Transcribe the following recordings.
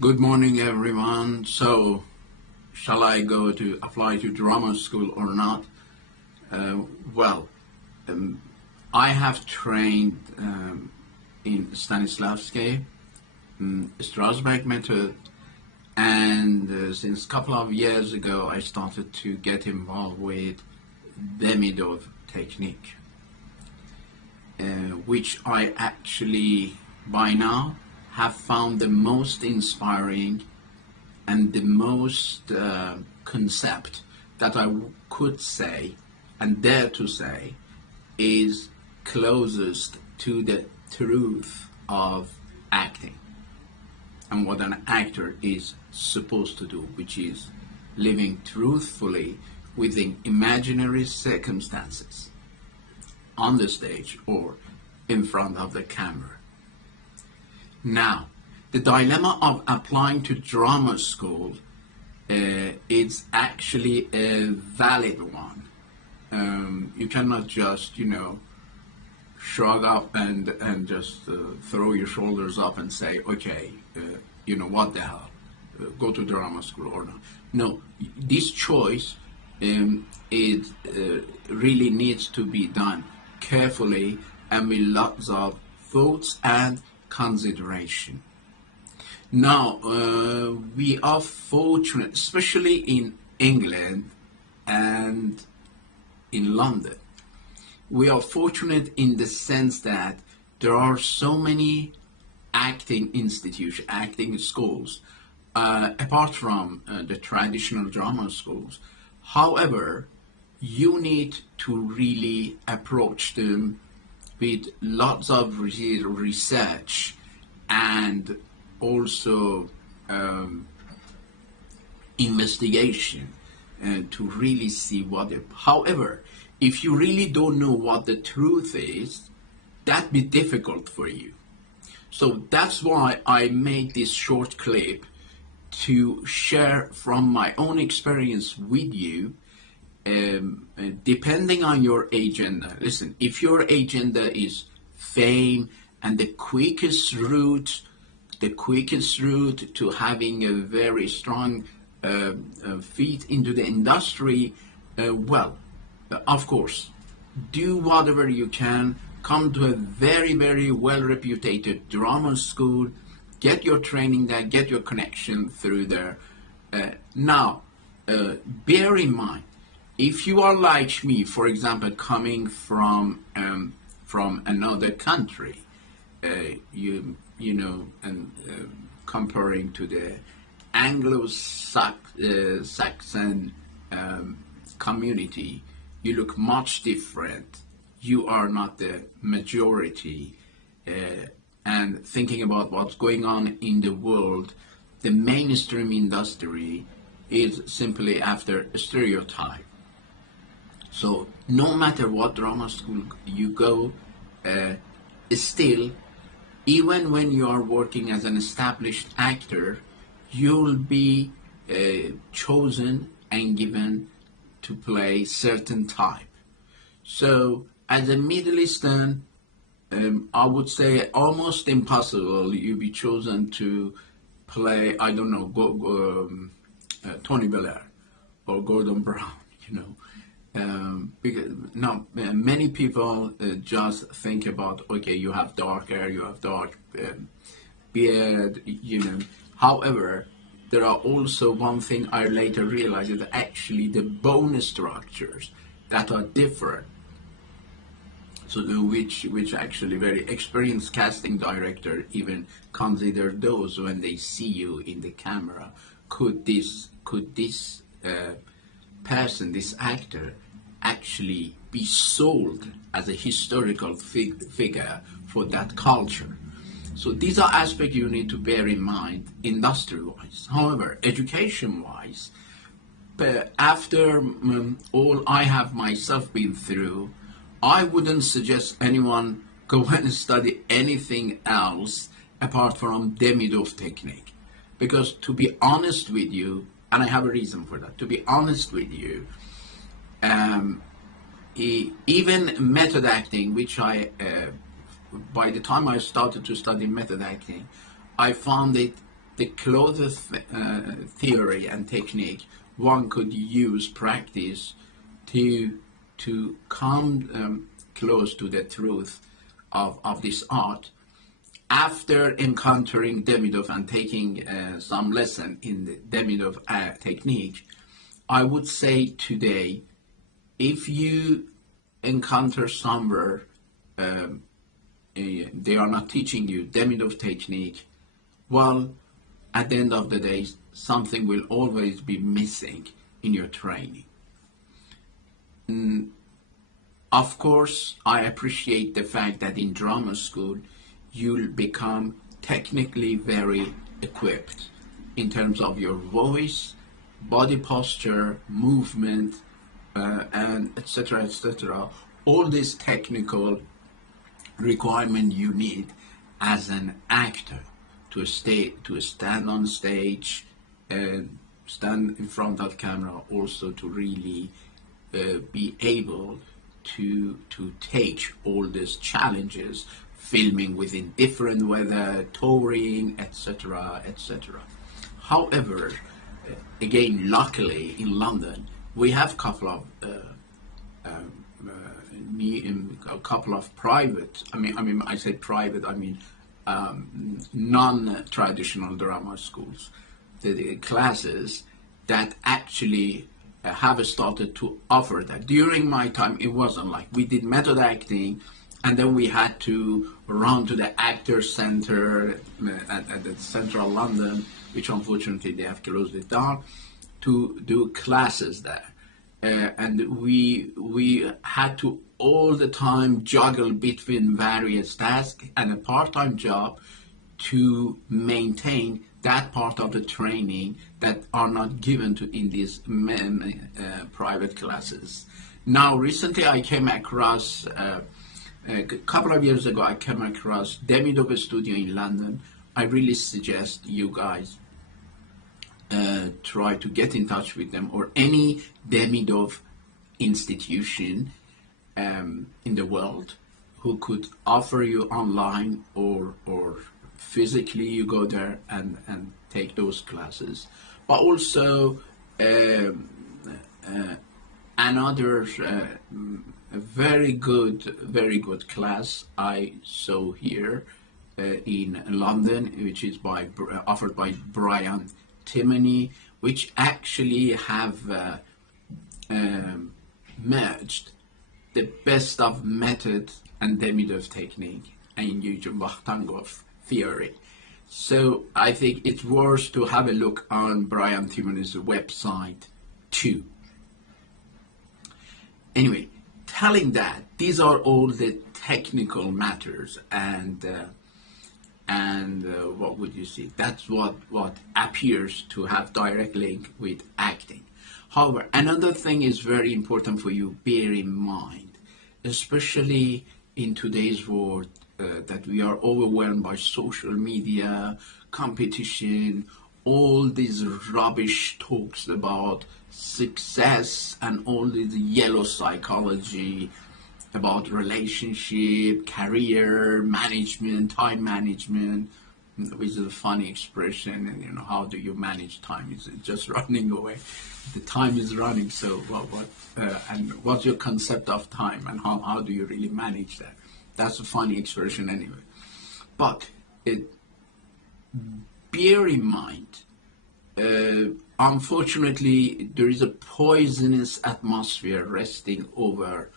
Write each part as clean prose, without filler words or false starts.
Good morning, everyone. So, shall I go to apply to drama school or not? Uh, well, um, I have trained in Stanislavski, Strasberg method, and since a couple of years ago, I started to get involved with Demidov technique, which I actually by now have found the most inspiring and the most concept that could say and dare to say is closest to the truth of acting and what an actor is supposed to do, which is living truthfully within imaginary circumstances on the stage or in front of the camera. Now, the dilemma of applying to drama school is actually a valid one. You cannot just, shrug up and just throw your shoulders up and say, okay, what the hell, go to drama school or not. No, this choice it really needs to be done carefully and with lots of thoughts and consideration. Now, we are fortunate, especially in England and in London. We are fortunate in the sense that there are so many acting institutions, acting schools, apart from the traditional drama schools. However, you need to really approach them with lots of research and also investigation to really see what it. However, if you really don't know what the truth is, that'd be difficult for you. So that's why I made this short clip to share from my own experience with you. Depending on your agenda, listen, if your agenda is fame and the quickest route to having a very strong feet into the industry, of course, do whatever you can, come to a very, very well reputed drama school, get your training there, get your connection through there. Now, bear in mind, if you are like me, for example, coming from another country, and comparing to the Anglo-Saxon community, you look much different. You are not the majority. And thinking about what's going on in the world, the mainstream industry is simply after a stereotype. So no matter what drama school you go, still, even when you are working as an established actor, you'll be chosen and given to play certain type. So as a Middle Eastern, I would say almost impossible you be chosen to play, I don't know, Tony Blair or Gordon Brown, because now many people just think about, okay, you have dark hair, you have dark beard, However, there are also one thing I later realized is actually the bone structures that are different. So which actually very experienced casting director even consider those when they see you in the camera. Could this person, this actor, actually be sold as a historical figure for that culture? So these are aspects you need to bear in mind industry-wise. However, education-wise, after all I have myself been through, I wouldn't suggest anyone go and study anything else apart from Demidov technique. Because to be honest with you, and I have a reason for that, to be honest with you, even method acting, which by the time I started to study method acting, I found it the closer theory and technique one could use practice to come close to the truth of this art. After encountering Demidov and taking some lesson in the Demidov technique, I would say today, if you encounter somewhere they are not teaching you Demidov technique, well, at the end of the day, something will always be missing in your training. Of course, I appreciate the fact that in drama school, you'll become technically very equipped in terms of your voice, body posture, movement, and etc., etc. All this technical requirement you need as an actor to stand on stage and stand in front of camera, also to really be able to take all these challenges, filming within different weather, touring, etc., etc. However, again, luckily in London, we have a couple of private. I say private. Non-traditional drama schools, the classes that actually have started to offer that. During my time, it wasn't like we did method acting, and then we had to run to the Actors Center at the central London, which unfortunately they have closed it down, to do classes there. And we had to all the time juggle between various tasks and a part-time job to maintain that part of the training that are not given to in these private classes. Now, recently I came across, a couple of years ago, I came across Demidov Studio in London. I really suggest you guys try to get in touch with them, or any Demidov institution in the world who could offer you online or physically you go there and take those classes. But also another very good class I saw here in London, which is offered by Brian Timoney, which actually have merged the best of method and Demidov technique and Eugen Vakhtangov theory. So I think it's worth to have a look on Brian Timoney's website too. Anyway, telling that, these are all the technical matters, and what would you see? That's what appears to have direct link with acting. However, another thing is very important for you, bear in mind, especially in today's world, that we are overwhelmed by social media, competition, all these rubbish talks about success and all this yellow psychology about relationship, career management, time management, which is a funny expression. And how do you manage time? Is it just running away? The time is running. So and what's your concept of time, and how do you really manage that? That's a funny expression anyway. But bear in mind, unfortunately, there is a poisonous atmosphere resting over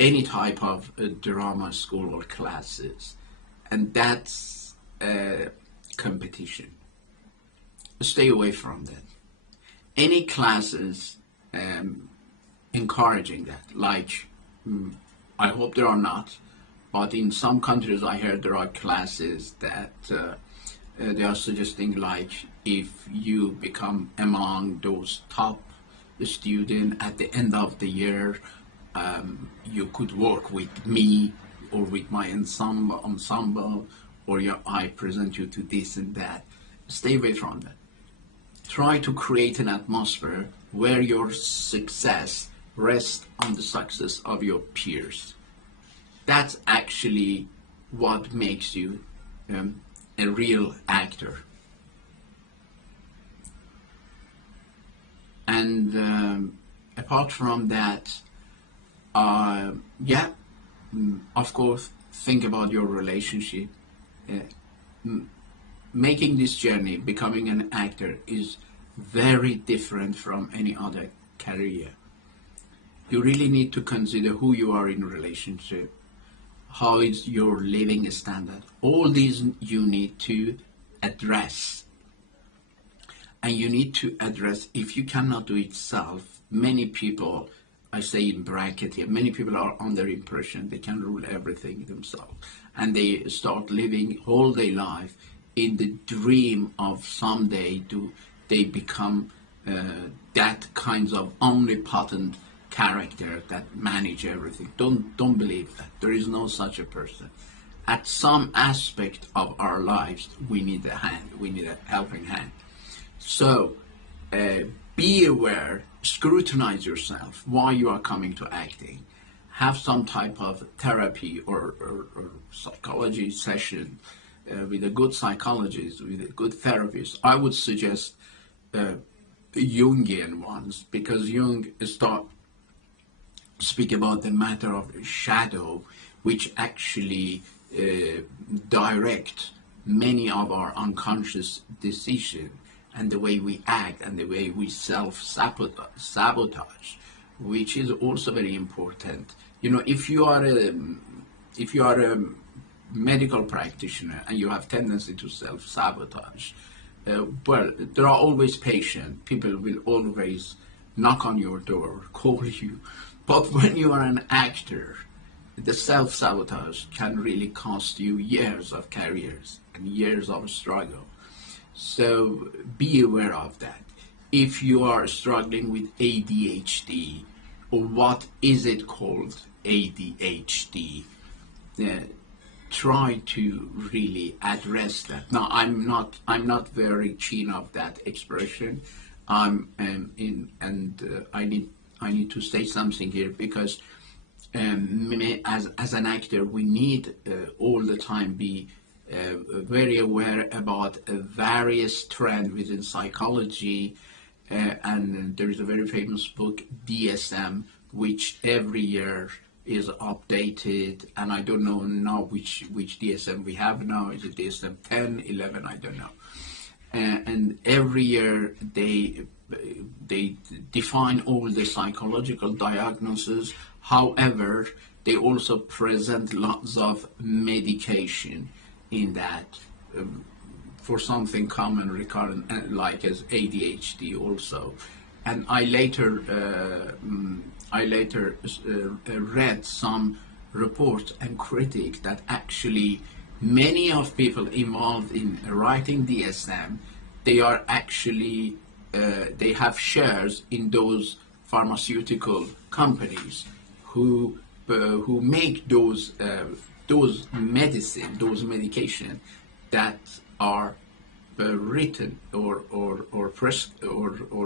any type of drama school or classes, and that's competition. Stay away from that. Any classes encouraging that, like, I hope there are not, but in some countries I heard there are classes that they are suggesting, like, if you become among those top students at the end of the year, you could work with me or with my ensemble, or I present you to this and that. Stay away from that. Try to create an atmosphere where your success rests on the success of your peers. That's actually what makes you a real actor. And apart from that, yeah, of course, think about your relationship. Making this journey, becoming an actor, is very different from any other career. You really need to consider who you are in relationship, how is your living standard. All these you need to address. And you need to address, if you cannot do it self, many people, I say in bracket here, many people are under the impression they can rule everything themselves. And they start living all their life in the dream of someday do they become that kinds of omnipotent character that manage everything. Don't believe that. There is no such a person. At some aspect of our lives, we need a hand. We need a helping hand. So be aware, scrutinize yourself why you are coming to acting. Have some type of therapy or psychology session with a good psychologist, with a good therapist. I would suggest Jungian ones, because Jung speak about the matter of shadow, which actually direct many of our unconscious decisions and the way we act and the way we self-sabotage, which is also very important. You know, if you are a medical practitioner and you have tendency to self-sabotage, well, there are always patients. People will always knock on your door, call you. But when you are an actor, the self-sabotage can really cost you years of careers and years of struggle. So be aware of that. If you are struggling with ADHD, or what is it called, ADHD, try to really address that. Now, I'm not very keen of that expression. I need to say something here, because as an actor, we need all the time be very aware about various trends within psychology, and there is a very famous book, DSM, which every year is updated, and I don't know now which DSM we have now. Is it DSM 10, 11? I don't know. And every year they define all the psychological diagnoses. However, they also present lots of medication in that for something common recurrent like as ADHD also. And I later read some reports and critiques that actually many of people involved in writing DSM, they are actually they have shares in those pharmaceutical companies who make those medication that are written or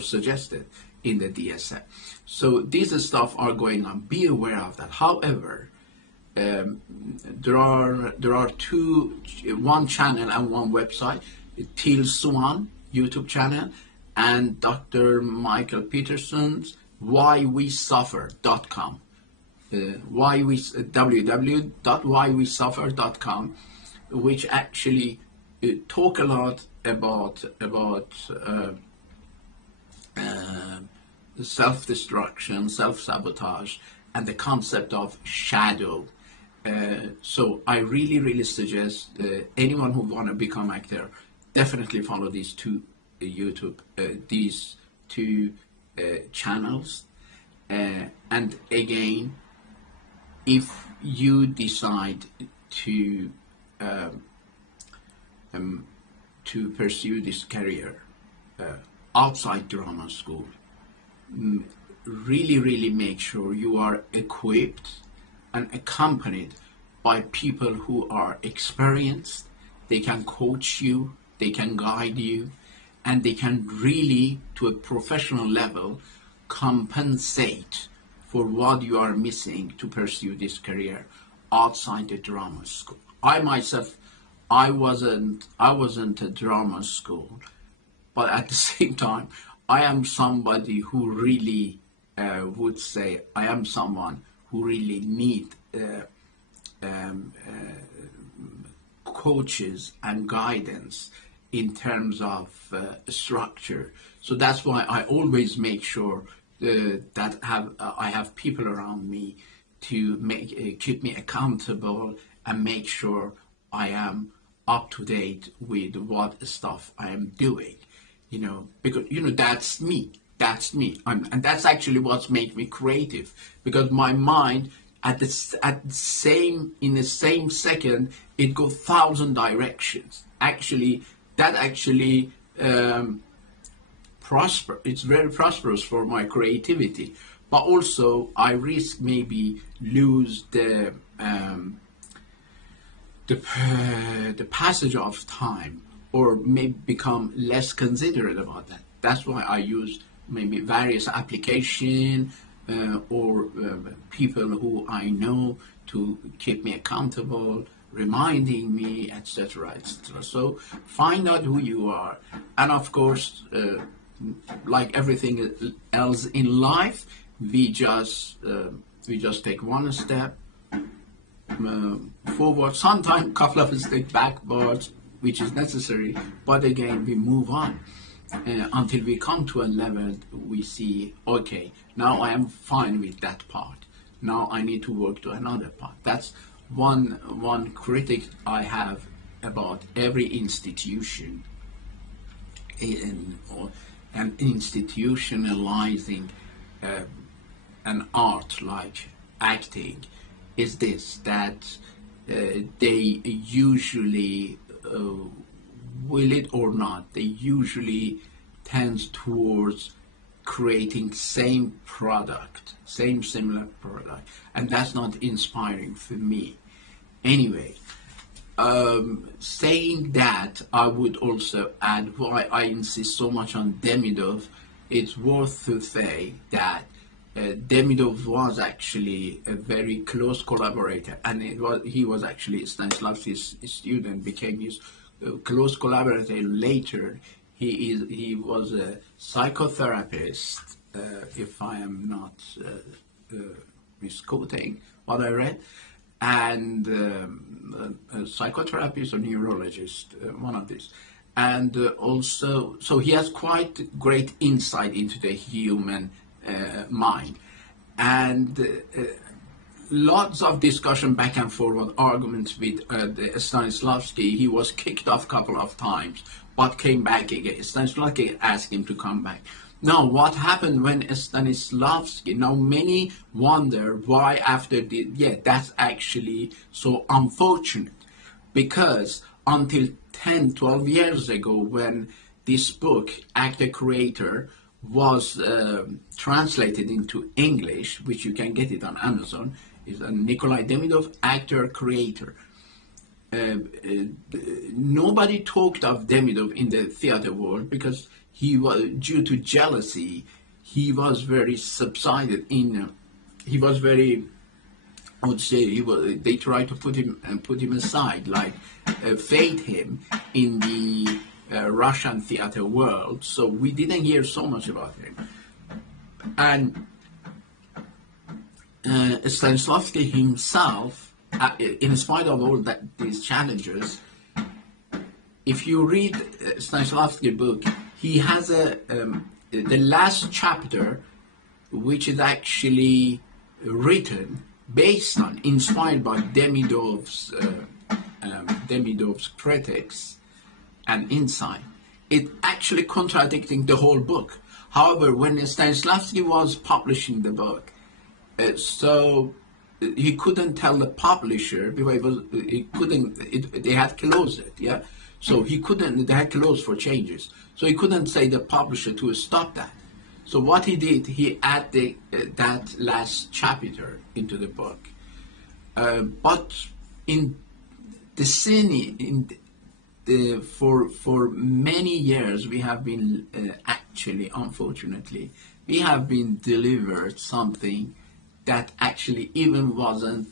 suggested in the DSM. So these stuff are going on. Be aware of that. However, there are one channel and one website, Teal Swan YouTube channel, and Dr. Michael Peterson's whywesuffer.com. www.whywesuffer.com, which actually talk a lot about self-destruction, self-sabotage, and the concept of shadow. So I really suggest anyone who want to become actor, definitely follow these two channels. And again, if you decide to pursue this career outside drama school, really make sure you are equipped and accompanied by people who are experienced. They can coach you, they can guide you, and they can really, to a professional level, compensate for what you are missing to pursue this career outside the drama school. I myself, I wasn't a drama school, but at the same time, I am somebody who really would say I am someone who really need um, coaches and guidance in terms of structure. So that's why I always make sure that I have people around me to keep me accountable and make sure I am up to date with what stuff I am doing. Because that's me. That's me, and that's actually what's made me creative. Because my mind, in the same second, it goes 1,000 directions. Actually, that actually it's very prosperous for my creativity. But also, I risk maybe lose the passage of time, or may become less considerate about that. That's why I use maybe various application or people who I know to keep me accountable, reminding me, etc., etc. So find out who you are, and of course, like everything else in life, we just take one step forward, sometimes a couple of steps backwards, which is necessary, but again we move on until we come to a level we see, okay, now I am fine with that part, now I need to work to another part. That's one critic I have about every institution and institutionalizing an art like acting is this, that they usually, will it or not, they usually tend towards creating same similar product, and that's not inspiring for me. Anyway, saying that, I would also add why I insist so much on Demidov. It's worth to say that Demidov was actually a very close collaborator, and he was actually Stanislavski's student, became his close collaborator later. He was a psychotherapist, if I am not misquoting what I read, and a psychotherapist or neurologist, one of these. And also, so he has quite great insight into the human mind. And lots of discussion back and forward, arguments with Stanislavski. He was kicked off a couple of times, but came back again. Stanislavski asked him to come back. Now, what happened when Stanislavski, now many wonder why after that's actually so unfortunate, because until 10, 12 years ago, when this book, Actor Creator, was translated into English, which you can get it on Amazon, is a Nikolai Demidov, Actor Creator. Nobody talked of Demidov in the theater world because he was, due to jealousy, he was very subsided in. He was very, I would say, they tried to put him aside, like fade him in the Russian theater world. So we didn't hear so much about him. And Stanislavski himself, in spite of all these challenges, if you read Stanislavski's book, he has the last chapter, which is actually written based on, inspired by Demidov's critics and insight. It actually contradicting the whole book. However, when Stanislavski was publishing the book, so he couldn't tell the publisher because they had closed it, yeah. So they had closed for changes. So he couldn't say the publisher to stop that. So what he did, he added that last chapter into the book. But in the scene, for many years, we have been actually, unfortunately, we have been delivered something that actually even wasn't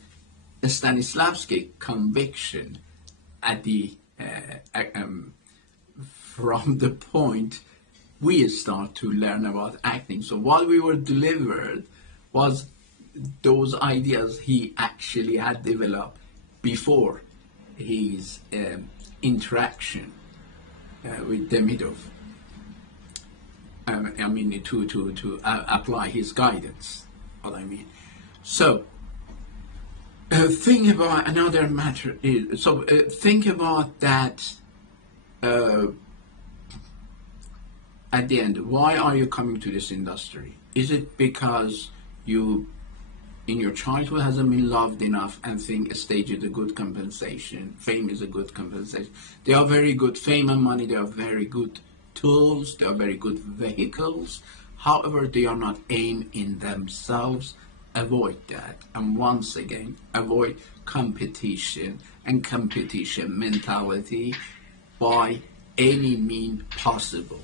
a Stanislavski conviction at the from the point we start to learn about acting. So what we were delivered was those ideas he actually had developed before his interaction with Demidov. I mean, to apply his guidance. What I mean. So, think about another matter. Think about that. At the end, why are you coming to this industry? Is it because you, in your childhood, hasn't been loved enough and think a stage is a good compensation, fame is a good compensation? They are very good. Fame and money, they are very good tools, they are very good vehicles. However, they are not aim in themselves. Avoid that. And once again, avoid competition and competition mentality by any means possible.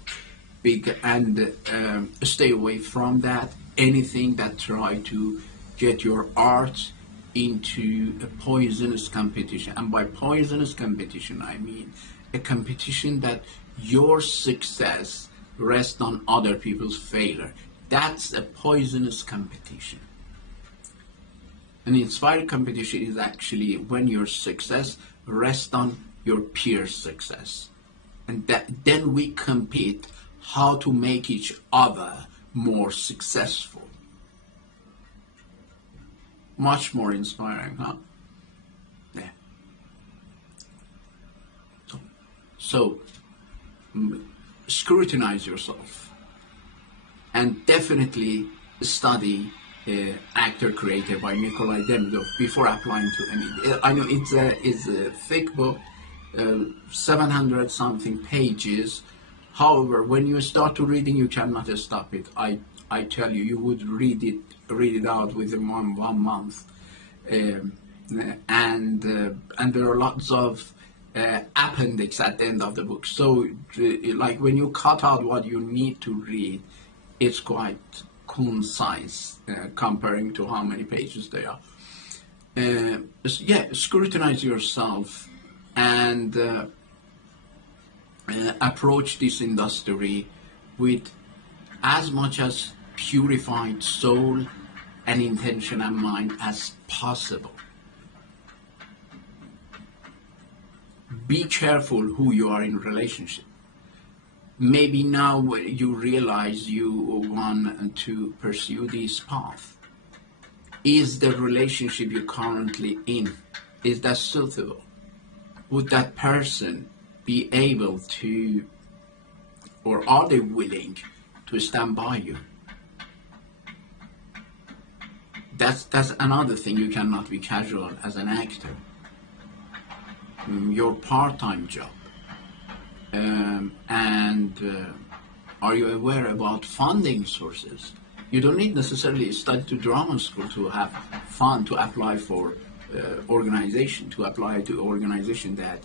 Stay away from that. Anything that try to get your art into a poisonous competition. And by poisonous competition, I mean a competition that your success rests on other people's failure. That's a poisonous competition. An inspired competition is actually when your success rests on your peers' success. And then we compete how to make each other more successful. Much more inspiring, huh? Yeah. So scrutinize yourself and definitely study Actor Creator by Nikolai Demidov before applying to any. I know it's a thick book, 700 something pages. However, when you start to reading, you cannot stop it. I tell you, you would read it out within one month, and there are lots of appendix at the end of the book. So, like when you cut out what you need to read, it's quite concise comparing to how many pages they are. Yeah, scrutinize yourself and approach this industry with as much as purified soul and intention and mind as possible. Be careful who you are in relationship. Maybe now you realize you want to pursue this path. Is the relationship you're currently in, is that suitable? Would that person be able to, or are they willing to stand by you? That's another thing. You cannot be casual as an actor. Your part-time job. Are you aware about funding sources? You don't need necessarily study to drama school to have fun, to apply for organization, to apply to organization that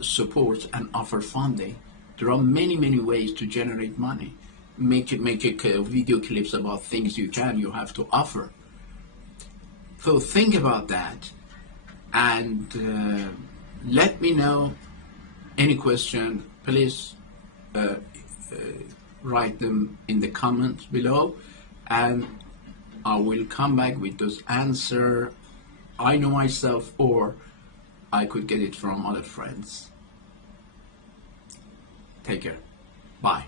supports and offer funding. There are many ways to generate money. Make video clips about things you have to offer. So think about that, and let me know any question. Please write them in the comments below, and I will come back with those answers. I know myself, or I could get it from other friends. Take care. Bye.